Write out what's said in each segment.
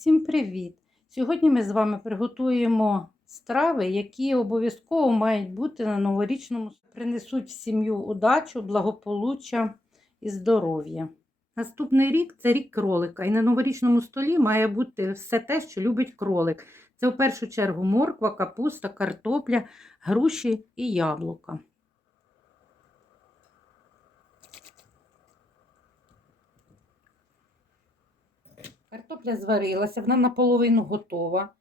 Всім привіт! Сьогодні ми з вами приготуємо страви, які обов'язково мають бути на новорічному принесуть в сім'ю удачу, благополуччя і здоров'я. Наступний рік це рік кролика, і на новорічному столі має бути все те, що любить кролик. Це в першу чергу морква, капуста, картопля, груші і яблука. Картопля зварилася, вона наполовину готова.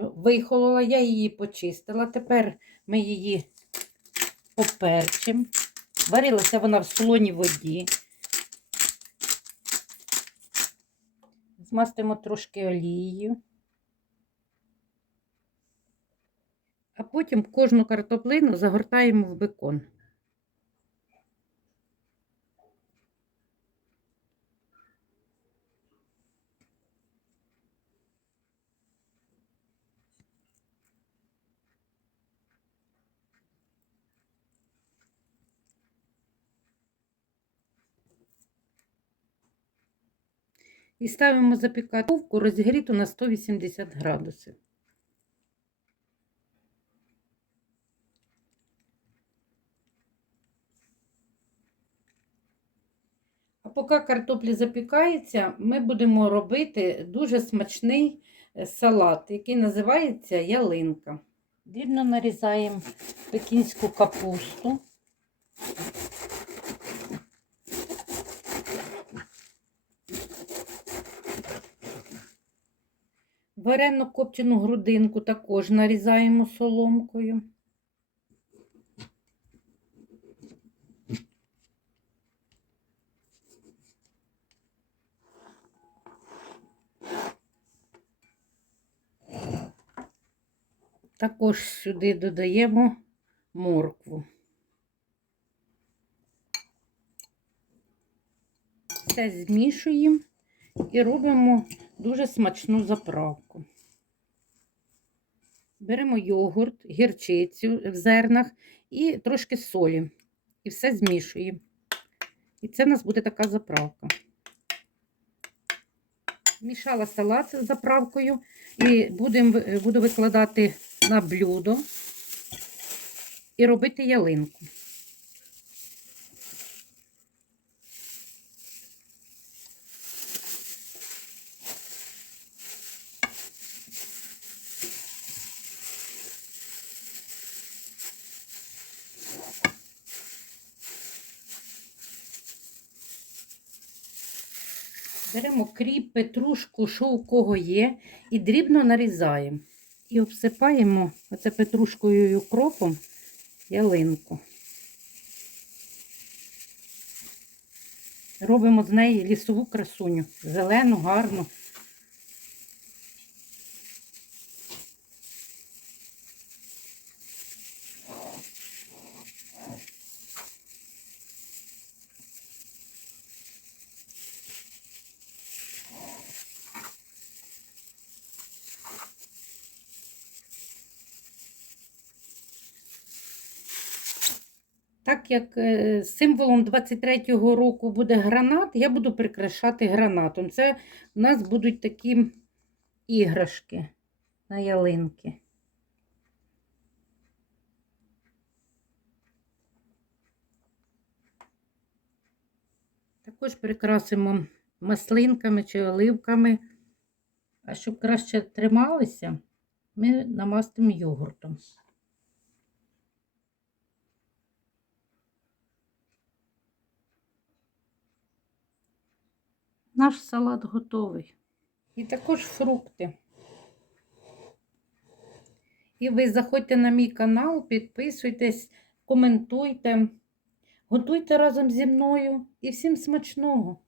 Вихолола, я її почистила. Тепер ми її поперчимо. Варилася вона в солоній воді. Змастимо трошки олією. А потім кожну картоплину загортаємо в бекон. І ставимо запікати в розігріту на 180 градусів. А поки картопля запікається, ми будемо робити дуже смачний е, салат, який називається ялинка. Дрібно нарізаємо пекінську капусту. Варено копчену грудинку також нарізаємо соломкою. Також сюди додаємо моркву. Все змішуємо і робимо дуже смачну заправку. Беремо йогурт, гірчицю в зернах і трошки солі. І все змішуємо. І це в нас буде така заправка. Мішала салат з заправкою і будем, буду викладати на блюдо і робити ялинку. Беремо кріп, петрушку, що у кого є, і дрібно нарізаємо. І обсипаємо оце петрушкою і укропом ялинку. Робимо з неї лісову красуню, зелену, гарну. Так як е, символом 23-го року буде гранат, я буду прикрашати гранатом. Це у нас будуть такі іграшки на ялинки. Також прикрасимо маслинками чи оливками. А щоб краще трималися, ми намастимо йогуртом. Наш салат готовий. І також фрукти. І ви заходьте на мій канал, підписуйтесь, коментуйте, готуйте разом зі мною і всім смачного!